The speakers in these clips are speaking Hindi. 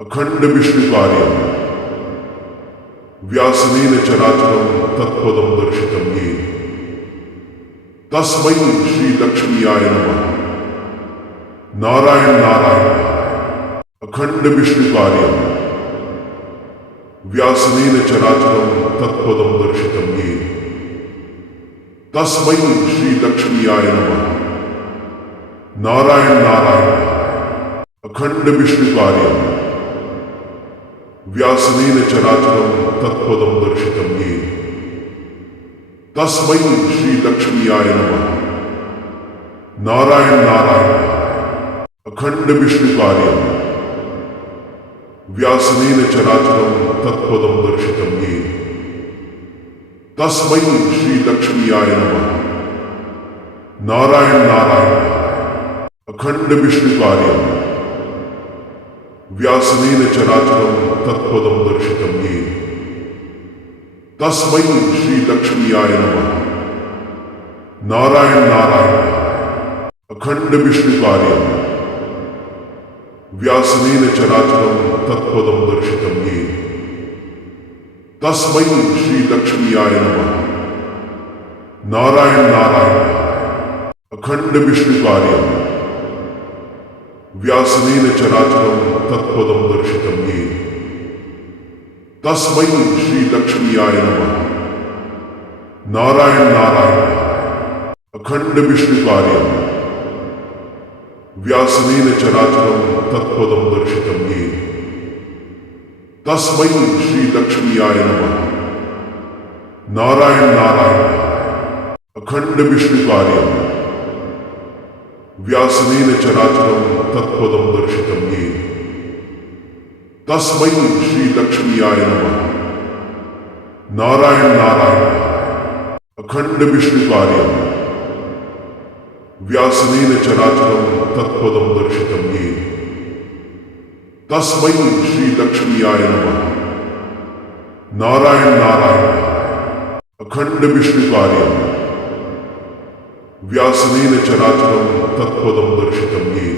अखंड विष्णुकार्यं व्यासनेन चराचरं तत्पदं दर्शितं येन तस्मै श्रीलक्ष्म्याय नमः। नारायण नारायण। अखंड विष्णुकार्यं व्यासनेन चराचरं तत्पदं दर्शितं येन तस्मै श्रीलक्ष्म्याय नमः। नारायण नारायण। अखंड विष्णुकार्यं व्यासनेन चराचरं तत्पदं दर्शितं येन तस्मै श्रीलक्ष्म्याय नमः। नारायण नारायण। अखंड विष्णुकार्यं व्यासनेन चराचरं तत्पदं दर्शितं येन तस्मै श्रीलक्ष्म्याय नमः। नारायण नारायण। अखंड विष्णुकार्यं व्यासनेन चराचरं तत्पदं दर्शितं येन तस्मै श्रीलक्ष्म्याय नमः। नारायण नारायण। अखंड विष्णुकार्यं व्यासनेन चराचरं तत्पदं दर्शितं येन तस्मै श्रीलक्ष्म्याय नमः। नारायण नारायण। अखंड विष्णुकार्यं व्यासनेन चराचरं तत्पदं दर्शितं येन तस्मै श्रीलक्ष्म्याय नमः। नारायण नारायण। अखंड विष्णुकार्यं व्यासनेन चराचरं तत्पदं दर्शितं येन तस्मै श्रीलक्ष्म्याय नमः। नारायण नारायण। अखंड विष्णुकार्यं व्यासनेन चराचरं तत्पदं दर्शितं येन तस्मै श्रीलक्ष्म्याय नमः। नारायण नारायण। अखंड विष्णुकार्यं व्यासनेन चराचरं तत्पदं दर्शितं येन तस्मै श्रीलक्ष्म्याय नमः। नारायण नारायण। अखंड विष्णुकार्यं व्यासनेन चराचरं तत्पदं दर्शितं येन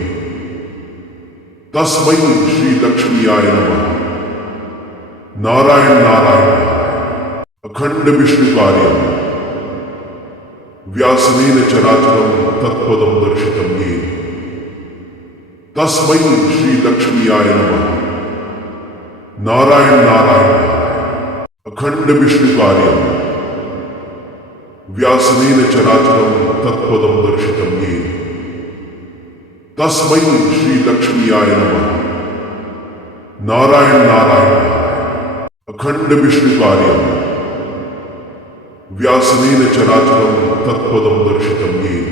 तस्मै श्रीलक्ष्म्याय नमः। नारायण नारायण। अखंड विष्णुकार्यं व्यासनेन चराचरं तत्पदं दर्शितं येन तस्मै श्रीलक्ष्म्याय नमः। नारायण नारायण। अखंड विष्णुकार्यं व्यासनेन चराचरं तत्पदं दर्शितं येन तस्मै श्रीलक्ष्म्याय नमः। नारायण नारायण। अखंड विष्णुकार्यं व्यासनेन चराचरं तत्पदं दर्शितं येन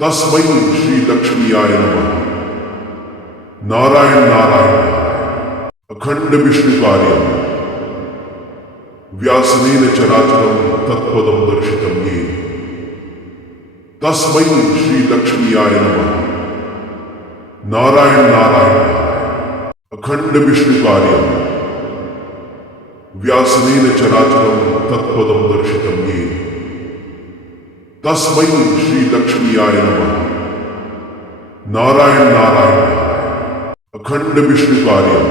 तस्मै श्रीलक्ष्म्याय नमः। नारायण नारायण। अखंड विष्णुकार्यं व्यासनेन चराचरं तत्पदं दर्शितं येन तस्मै श्रीलक्ष्म्याय नमः। नारायण नारायण। अखंड विष्णुकार्यं व्यासनेन चराचरं तत्पदं दर्शितं येन तस्मै श्रीलक्ष्म्याय नमः। नारायण नारायण। अखंड विष्णुकार्यं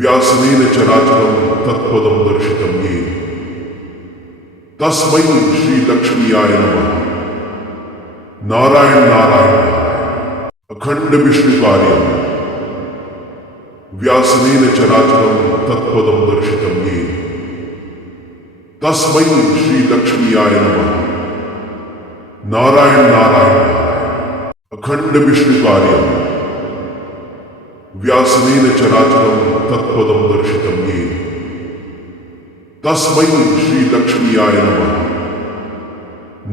व्यासनेन चराचरं तत्पदं दर्शितं येन तस्मै श्रीलक्ष्म्याय नमः। नारायण नारायण। अखंड विष्णुकार्यं व्यासनेन चराचरं तत्पदं दर्शितं येन तस्मै श्रीलक्ष्म्याय नमः। नारायण नारायण। अखंड विष्णुकार्यं व्यासनेन चराचरं तत्पदं दर्शितं येन तस्मै श्रीलक्ष्म्याय नमः।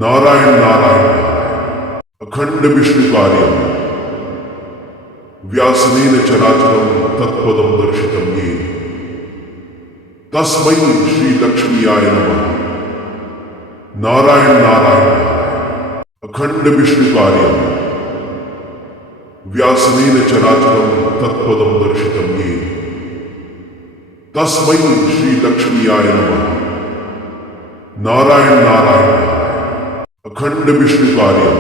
नारायण नारायण। अखंड विष्णुकार्यं व्यासनेन चराचरं तत्पदं दर्शितं येन तस्मै श्रीलक्ष्म्याय नमः। नारायण नारायण। अखंड विष्णुकार्यं व्यासनेन चराचरं तत्पदं दर्शितं येन तस्मै श्रीलक्ष्म्याय नमः। नारायण नारायण। अखंड विष्णुकार्यं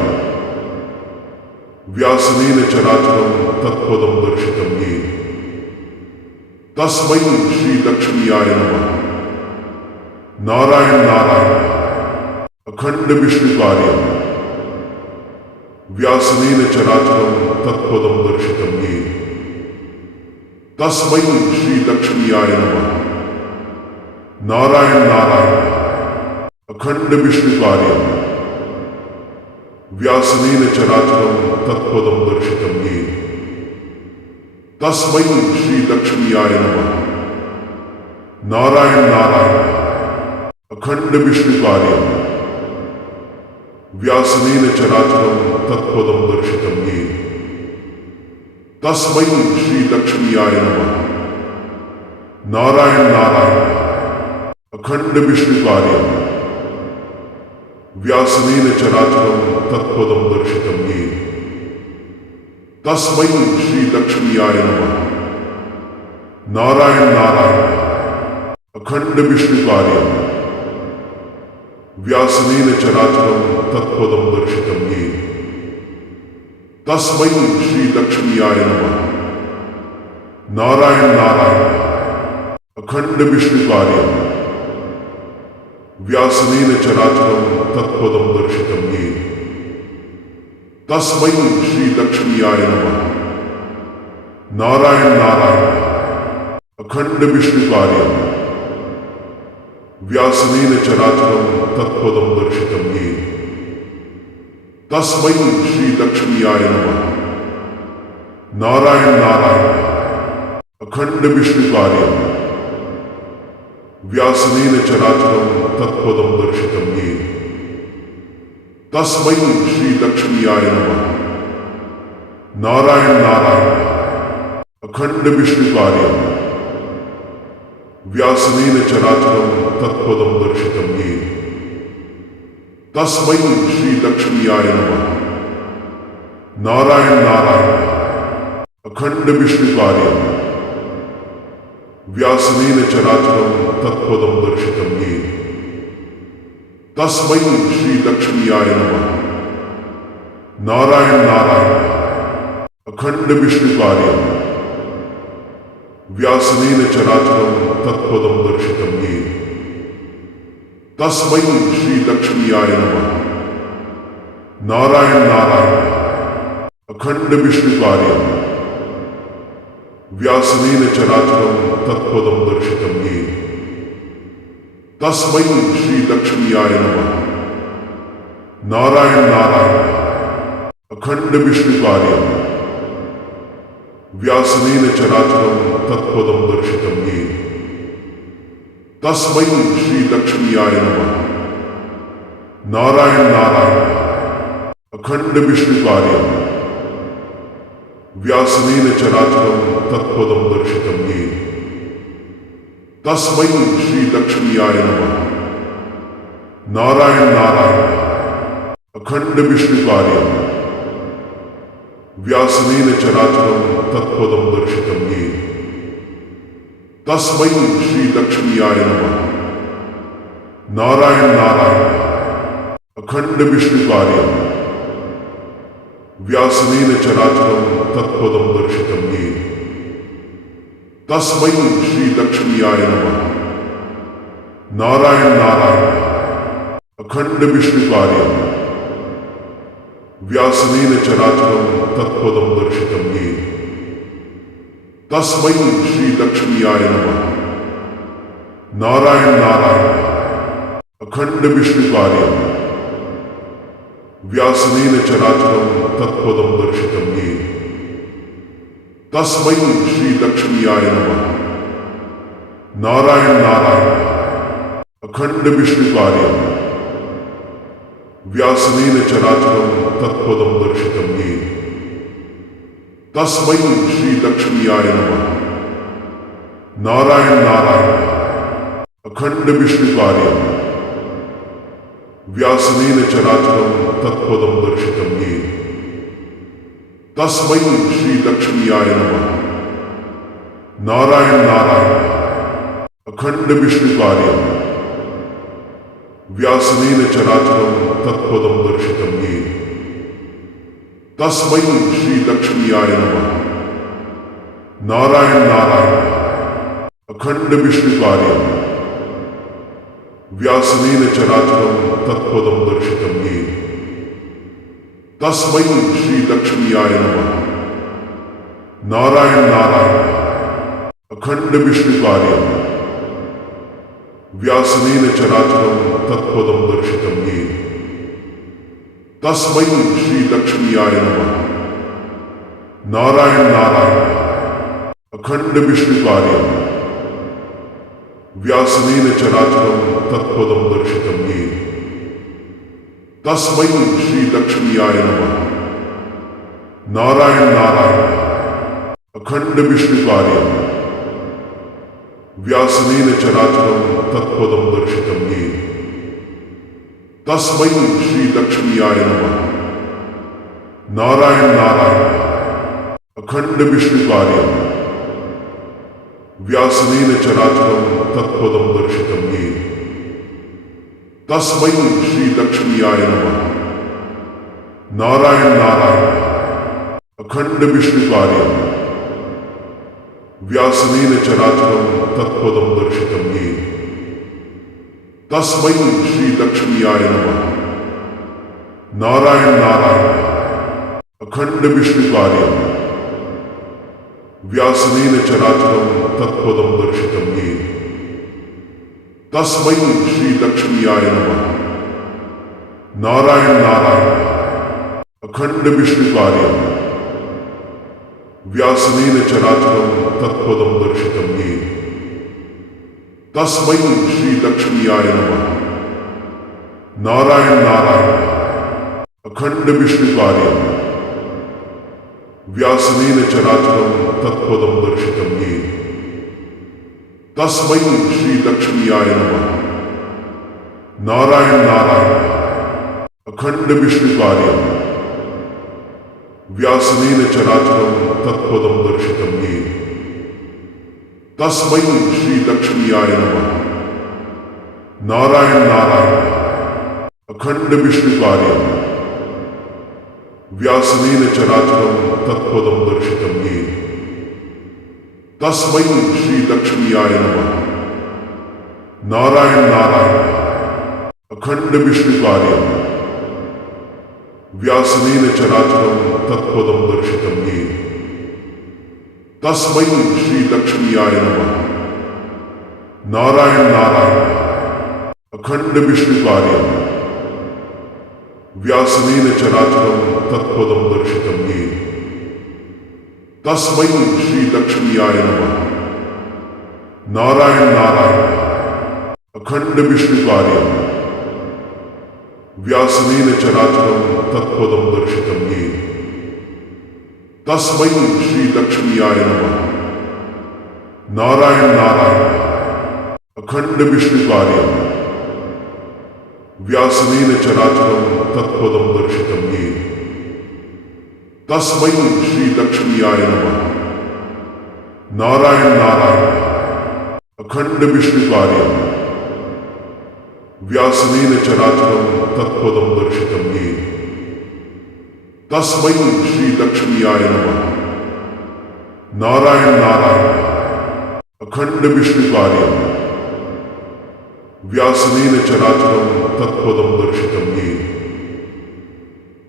व्यासनेन चराचरं तत्पदं दर्शितं येन तस्मै श्रीलक्ष्म्याय नमः। नारायण नारायण अखंड विष्णुकार्यं व्यासनेन चराचरं तत्पदं दर्शितं येन तस्मै श्रीलक्ष्म्याय नमः। नारायण नारायण अखंड विष्णुकार्यं व्यासनेन चराचरं तत्पदं दर्शितं येन तस्मै श्रीलक्ष्म्याय नमः। नारायण नारायण अखंड विष्णुकार्यं व्यासनेन चराचरं तत्पदं दर्शितं येन तस्मै श्रीलक्ष्म्याय नमः। नारायण नारायण अखंड विष्णुकार्यं व्यासनेन चराचरं तत्पदं दर्शितं येन तस्मै श्रीलक्ष्म्याय नमः। नारायण नारायण अखंड विष्णुकार्यं व्यासनेन चराचरं तत्पदं दर्शितं येन तस्मै श्रीलक्ष्म्याय नमः। नारायण नारायण अखंड विष्णुकार्यं व्यासनेन चराचरं तत्पदं दर्शितं येन तस्मै श्रीलक्ष्म्याय नमः। नारायण नारायण अखंड विष्णुकार्यं व्यासनेन चराचरं तत्पदं दर्शितं येन तस्मै श्रीलक्ष्म्याय नमः। नारायण नारायण अखंड विष्णुकार्यं व्यासनेन चराचरं तत्पदं दर्शितं येन तस्मै श्रीलक्ष्म्याय नमः। नारायण नारायण अखंड विष्णुकार्यं व्यासनेन चराचरं तत्पदं दर्शितं येन तस्मै श्रीलक्ष्म्याय नमः। नारायण नारायण अखंड विष्णुकार्यं व्यासनेन चराचरं तत्पदं दर्शितं येन तस्मै श्रीलक्ष्म्याय नमः। नारायण नारायण अखंड विष्णुकार्यं व्यासनेन चराचरं तत्पदं दर्शितं येन तस्मै श्रीलक्ष्म्याय नमः। नारायण नारायण अखंड विष्णुकार्यं व्यासनेन चराचरं तत्पदं दर्शितं येन तस्मै श्रीलक्ष्म्याय नमः। नारायण नारायण अखंड विष्णुकार्यं व्यासनेन चराचरं तत्पदं दर्शितं येन तस्मै श्रीलक्ष्म्याय नमः। नारायण नारायण अखंड विष्णुकार्यं व्यासनेन चराचरं तत्पदं दर्शितं येन तस्मै श्रीलक्ष्म्याय नमः। नारायण नारायण अखंड विष्णुकार्यं व्यासनेन चराचरं तत्पदं दर्शितं येन तस्मै श्रीलक्ष्म्याय नमः। नारायण नारायण अखंड विष्णुकार्यं व्यासनेन चराचरं तत्पदं दर्शितं येन तस्मै श्रीलक्ष्म्याय नमः। नारायण नारायण अखंड विष्णुकार्यं व्यासनेन चराचरं तत्पदं दर्शितं येन तस्मै श्रीलक्ष्म्याय नमः। नारायण नारायण अखंड विष्णुकार्यं व्यासनेन चराचरं तत्पदं दर्शितं येन तस्मै श्रीलक्ष्म्याय नमः। नारायण नारायण अखंड विष्णुकार्यं व्यासनेन चराचरं तत्पदं दर्शितं येन तस्मै श्रीलक्ष्म्याय नमः। नारायण नारायण अखंड विष्णुकार्यं व्यासनेन चराचरं तत्पदं दर्शितं येन तस्मै श्रीलक्ष्म्याय नमः। नारायण नारायण अखंड विष्णुकार्यं व्यासनेन चराचरं तत्पदं दर्शितं येन तस्मै श्रीलक्ष्म्याय नमः। नारायण नारायण अखंड विष्णुकार्यं व्यासनेन चराचरं तत्पदं दर्शितं येन तस्मै श्रीलक्ष्म्याय नमः। नारायण नारायण अखंड विष्णुकार्यं व्यासनेन चराचरं तत्पदं दर्शितं येन तस्मै श्रीलक्ष्म्याय नमः। नारायण नारायण अखंड विष्णुकार्यं व्यासनेन चराचरं तत्पदं दर्शितं येन तस्मै श्रीलक्ष्म्याय नमः। नारायण नारायण अखंड विष्णुकार्यं व्यासनेन चराचरं तत्पदं दर्शितं येन तस्मै श्रीलक्ष्म्याय नमः। नारायण नारायण अखंड विष्णुकार्यं व्यासनेन चराचरं तत्पदं दर्शितं येन तस्मै श्रीलक्ष्म्याय नमः। नारायण नारायण अखंड विष्णुकार्यं व्यासनेन चराचरं तत्पदं दर्शितं येन तस्मै श्रीलक्ष्म्याय नमः। नारायण नारायण अखंड विष्णुकार्यं व्यासनेन चराचरं तत्पदं दर्शितं येन तस्मै श्रीलक्ष्म्याय नमः। नारायण नारायण अखंड विष्णुकार्यं व्यासनेन चराचरं तत्पदं दर्शितं येन तस्मै श्रीलक्ष्म्याय नमः। नारायण नारायण अखंड विष्णुकार्यं व्यासनेन चराचरं तत्पदं दर्शितं येन तस्मै श्रीलक्ष्म्याय नमः। नारायण नारायण अखंड विष्णुकार्यं व्यासनेन चराचरं तत्पदं दर्शितं येन तस्मै श्रीलक्ष्म्याय नमः। नारायण नारायण अखंड विष्णुकार्यं व्यासनेन चराचरं तत्पदं दर्शितं येन तस्मै श्रीलक्ष्म्याय नमः। नारायण नारायण अखंड विष्णुकार्यं व्यासनेन चराचरं तत्पदं दर्शितं येन तस्मै श्रीलक्ष्म्याय नमः। नारायण नारायण अखंड विष्णुकार्यं व्यासनेन चराचरं तत्पदं दर्शितं येन तस्मै श्रीलक्ष्म्याय नमः। नारायण नारायण अखंड विष्णुकार्यं व्यासनेन चराचरं तत्पदं दर्शितं येन तस्मै श्रीलक्ष्म्याय नमः। नारायण नारायण अखंड विष्णुकार्यं व्यासनेन चराचरं तत्पदं दर्शितं येन तस्मै श्रीलक्ष्म्याय नमः। नारायण नारायण अखंड विष्णुकार्यं व्यासनेन चराचरं तत्पदं दर्शितं येन तस्मै श्रीलक्ष्म्याय नमः। नारायण नारायण अखंड विष्णुकार्यं व्यासनेन चराचरं तत्पदं दर्शितं येन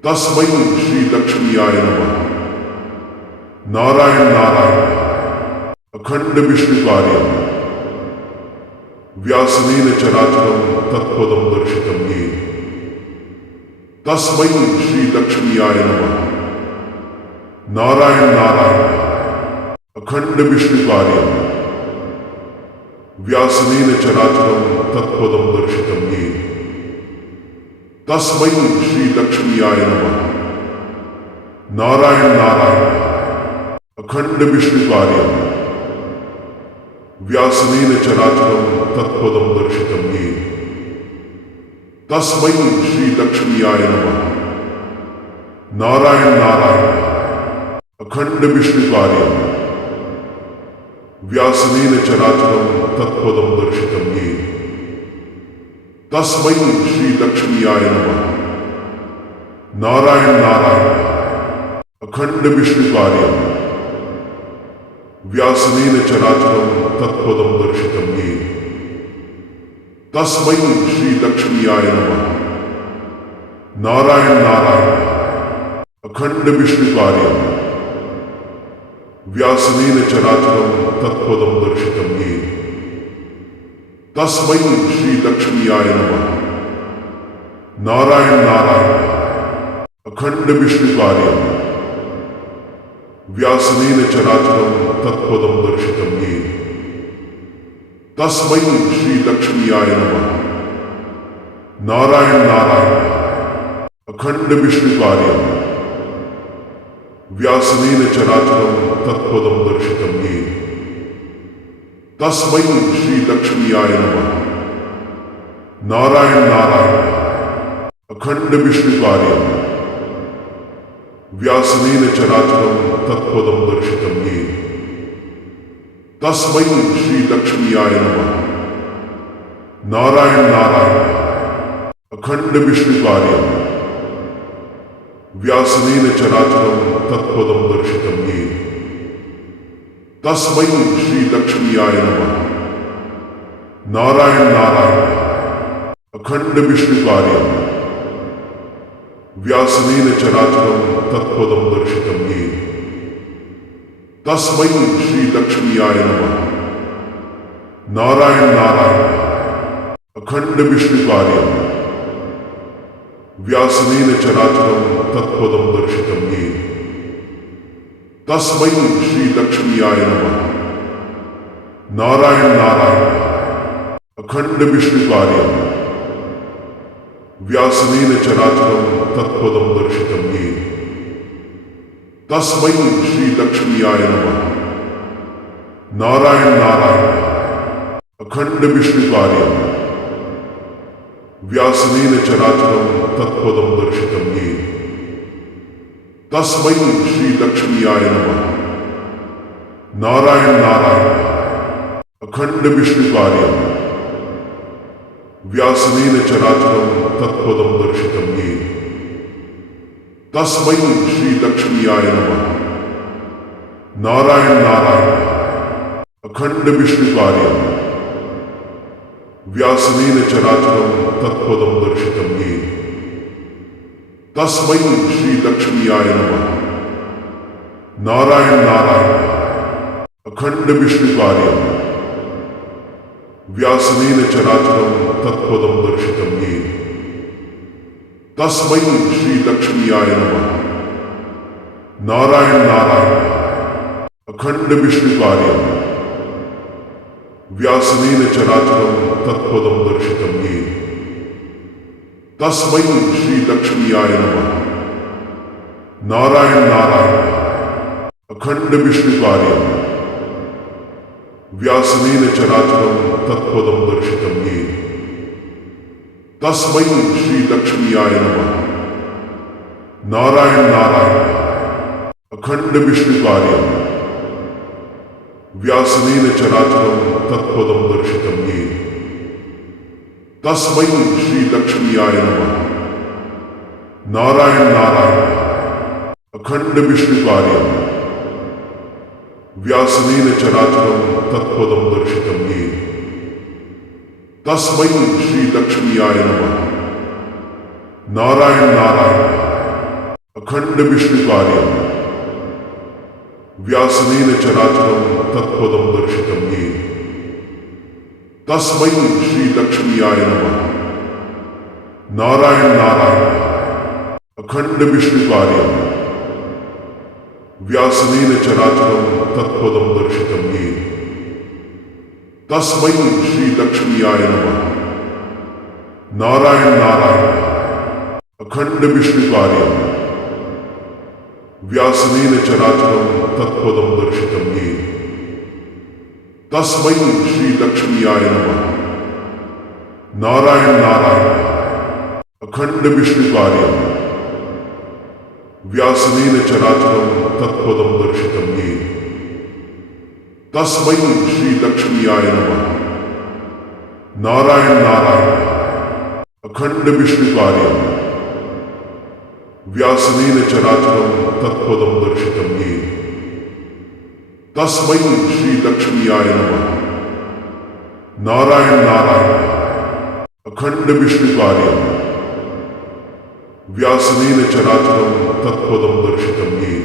तस्मै श्रीलक्ष्म्याय नमः। नारायण नारायण अखंड विष्णुकार्यं व्यासनेन चराचरं तत्पदं दर्शितं येन तस्मै श्रीलक्ष्म्याय नमः। नारायण नारायण अखंड विष्णुकार्यं व्यासनेन चराचरं तत्पदं दर्शितं येन तस्मै श्रीलक्ष्म्याय नमः। नारायण नारायण अखंड विष्णुकार्यं व्यासनेन चराचरं तत्पदं दर्शितं येन तस्मै श्रीलक्ष्म्याय नमः। नारायण नारायण अखंड विष्णुकार्यं व्यासनेन चराचरं तत्पदं दर्शितं येन तस्मै श्रीलक्ष्म्याय नमः। नारायण नारायण अखंड विष्णुकार्यं व्यासनेन चराचरं तत्पदं दर्शितं येन तस्मै श्रीलक्ष्म्याय नमः। नारायण नारायण। अखंड विष्णुकार्यं व्यासनेन चराचरं तत्पदं दर्शितं येन तस्मै श्रीलक्ष्म्याय नमः। नारायण नारायण। अखंड विष्णुकार्यं व्यासनेन चराचरं तत्पदं दर्शितं येन तस्मै श्रीलक्ष्म्याय नमः। नारायण नारायण। अखंड विष्णुकार्यं व्यासनेन चराचरं तत्पदं दर्शितं येन तस्मै श्रीलक्ष्म्याय नमः। नारायण नारायण। अखंड विष्णुकार्यं व्यासनेन चराचरं तत्पदं दर्शितं येन तस्मै श्रीलक्ष्म्याय नमः। नारायण नारायण। अखंड विष्णुकार्यं व्यासनेन चराचरं तत्पदं दर्शितं येन तस्मै श्रीलक्ष्म्याय नमः। नारायण नारायण। अखंड विष्णुकार्यं व्यासनेन चराचरं तत्पदं दर्शितं येन तस्मै श्रीलक्ष्म्याय नमः। नारायण नारायण। अखंड विष्णुकार्यं व्यासनेन चराचरं तत्पदं दर्शितं येन तस्मै श्रीलक्ष्म्याय नमः। नारायण नारायण। अखंड विष्णुकार्यं व्यासनेन चराचरं तत्पदं दर्शितं येन तस्मै श्रीलक्ष्म्याय नमः। नारायण नारायण। अखंड विष्णुकार्यं व्यासनेन चराचरं तत्पदं दर्शितं येन तस्मै श्रीलक्ष्म्याय नमः। नारायण नारायण। अखंड विष्णुकार्यं व्यासनेन चराचरं तत्पदं दर्शितं येन तस्मै श्रीलक्ष्म्याय नमः। नारायण नारायण। अखंड विष्णुकार्यं व्यासनेन चराचरं तत्पदं दर्शितं येन तस्मै श्रीलक्ष्म्याय नमः। नारायण नारायण। अखंड विष्णुकार्यं व्यासनेन चराचरं तत्पदं दर्शितं येन तस्मै श्रीलक्ष्म्याय नमः। नारायण नारायण। अखंड विष्णुकार्यं व्यासनेन चराचरं तत्पदं दर्शितं येन तस्मै श्रीलक्ष्म्याय नमः। नारायण नारायण। अखंड विष्णुकार्यं व्यासनेन चराचरं तत्पदं दर्शितं येन तस्मै श्रीलक्ष्म्याय नमः। नारायण नारायण। अखंड विष्णुकार्यं व्यासनेन चराचरं तत्पदं दर्शितं येन तस्मै श्रीलक्ष्म्याय नमः। नारायण नारायण। अखंड विष्णुकार्यं व्यासनेन चराचरं तत्पदं दर्शितं येन तस्मै श्रीलक्ष्म्याय नमः। नारायण नारायण। अखंड विष्णुकार्यं व्यासनेन चराचरं तत्पदं दर्शितं येन तस्मै श्रीलक्ष्म्याय नमः। नारायण नारायण। अखंड विष्णुकार्यं व्यासनेन चराचरं तत्पदं दर्शितं येन तस्मै श्रीलक्ष्म्याय नमः। नारायण नारायण। अखंड विष्णुकार्यं व्यासनेन चराचरं तत्पदं दर्शितं येन तस्मै श्रीलक्ष्म्याय नमः। नारायण नारायण। अखंड विष्णुकार्यं व्यासनेन चराचरं तत्पदं दर्शितं येन तस्मै श्रीलक्ष्म्याय नमः। नारायण नारायण। अखंड विष्णुकार्यं व्यासनेन चराचरं तत्पदं दर्शितं येन तस्मै श्रीलक्ष्म्याय नमः। नारायण नारायण अखंड विष्णुकार्यं व्यासनेन चराचरं तत्पदं दर्शितं येन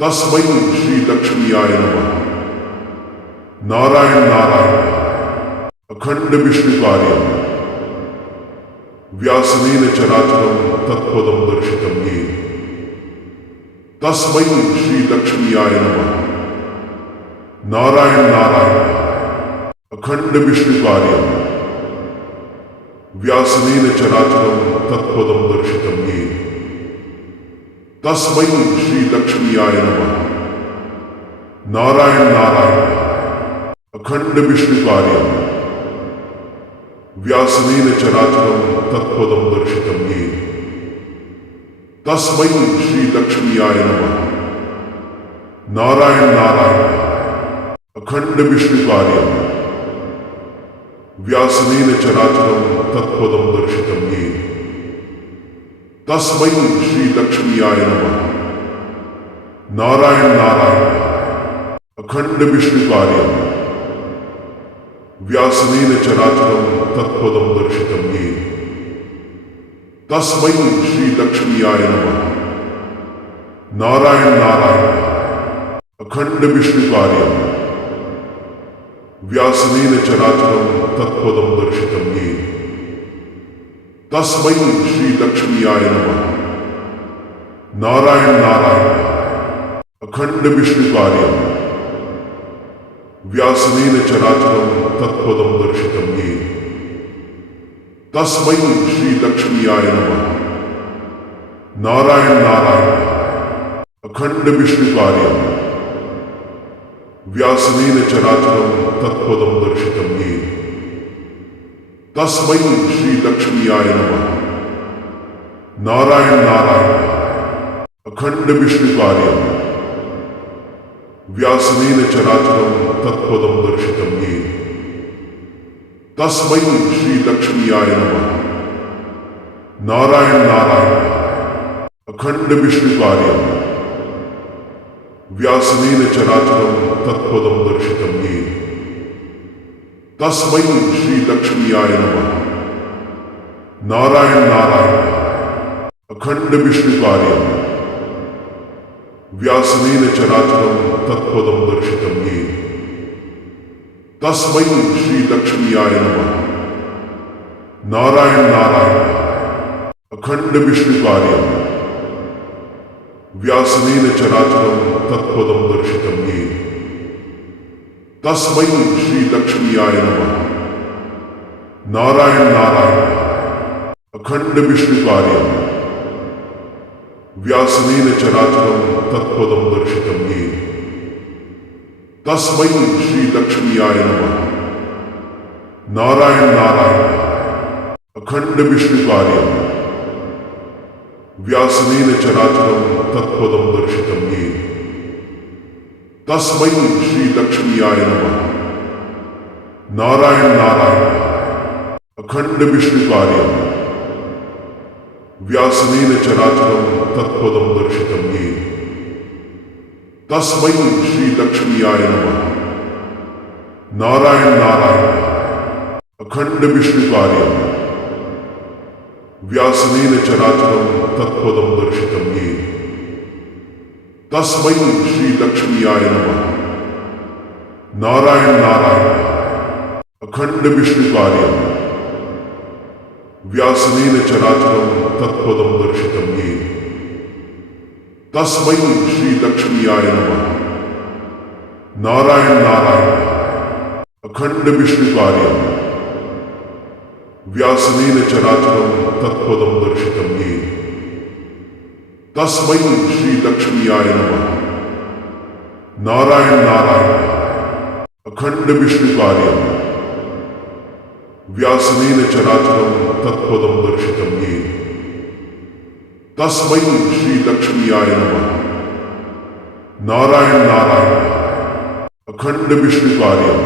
तस्मै श्रीलक्ष्म्याय नमः। नारायण नारायण अखंड विष्णुकार्यं व्यासनेन चराचरं तत्पदं दर्शितं येन तस्मै श्रीलक्ष्म्याय नमः। नारायण नारायण अखंड विष्णुकार्यं व्यासनेन चराचरं तत्पदं दर्शितं येन तस्मै श्रीलक्ष्म्याय नमः। नारायण नारायण अखंड विष्णुकार्यं व्यासनेन चराचरं तत्पदं दर्शितं येन तस्मै श्रीलक्ष्म्याय नमः। नारायण नारायण अखंड विष्णुकार्यं व्यासनेन चराचरं तत्पदं दर्शितं येन तस्मै श्रीलक्ष्म्याय नमः। नारायण नारायण अखंड विष्णुकार्यं व्यासनेन चराचरं तत्पदं दर्शितं येन तस्मै श्रीलक्ष्म्याय नमः। नारायण नारायण अखंड विष्णुकार्यं व्यासनेन चराचरं तत्पदं दर्शितं येन तस्मै श्रीलक्ष्म्याय नमः। नारायण नारायण अखंड विष्णुकार्यं व्यासनेन चराचरं तत्पदं दर्शितं येन तस्मै श्रीलक्ष्म्याय नमः। नारायण नारायण अखंड विष्णुकार्यं व्यासनेन चराचरं तत्पदं दर्शितं येन तस्मै श्रीलक्ष्म्याय नमः। नारायण नारायण अखंड विष्णुकार्यं व्यासनेन चराचरं तत्पदं दर्शितं येन तस्मै श्रीलक्ष्म्याय नमः। नारायण नारायण अखंड विष्णुकार्यं व्यासनेन चराचरं तत्पदं दर्शितं येन तस्मै श्रीलक्ष्म्याय नमः। नारायण नारायण अखंड विष्णुकार्यं व्यासनेन चराचरं तत्पदं दर्शितं येन तस्मै श्रीलक्ष्म्याय नमः। नारायण नारायण अखंड विष्णुकार्यं व्यासनेन चराचरं तत्पदं दर्शितं येन तस्मै श्रीलक्ष्म्याय नमः। नारायण नारायण अखंड विष्णुकार्यं व्यासनेन चराचरं तत्पदं दर्शितं येन तस्मै श्रीलक्ष्म्याय नमः। नारायण नारायण अखंड विष्णुकार्यं व्यासनेन चराचरं तत्पदं दर्शितं येन तस्मै श्रीलक्ष्म्याय नमः। नारायण नारायण अखंड विष्णुकार्यं व्यासनेन चराचरं तत्पदं दर्शितं येन तस्मै श्रीलक्ष्म्याय नमः। नारायण नारायण अखंड विष्णुकार्यं व्यासनेन चराचरं तत्पदं दर्शितं येन तस्मै श्रीलक्ष्म्याय नमः। नारायण नारायण अखंड विष्णुकार्यं व्यासनेन चराचरं तत्पदं दर्शितं येन तस्मै श्रीलक्ष्म्याय नमः। नारायण नारायण अखंड विष्णुकार्यं व्यासनेन चराचरं तत्पदं दर्शितं येन तस्मै श्रीलक्ष्म्याय नमः। नारायण नारायण अखंड विष्णुकार्यं व्यासनेन चराचरं तत्पदं दर्शितं येन तस्मै श्रीलक्ष्म्याय नमः। नारायण नारायण अखंड विष्णुकार्यं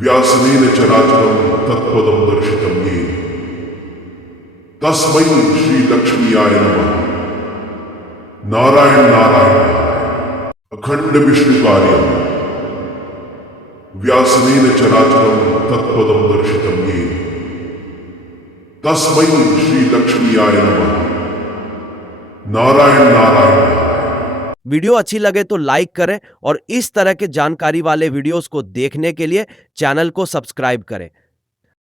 व्यासनेन चराचरं तत्पदं दर्शितं येन तस्मै श्री लक्ष्मीयाय नमः। नारायण नारायण अखंड विष्णुकार्यम् व्यासनेन चराचरं तत्पदं दर्शितं येन तस्मै श्री लक्ष्मीयाय नमः। नारायण नारायण। वीडियो अच्छी लगे तो लाइक करें और इस तरह के जानकारी वाले वीडियोस को देखने के लिए चैनल को सब्सक्राइब करें।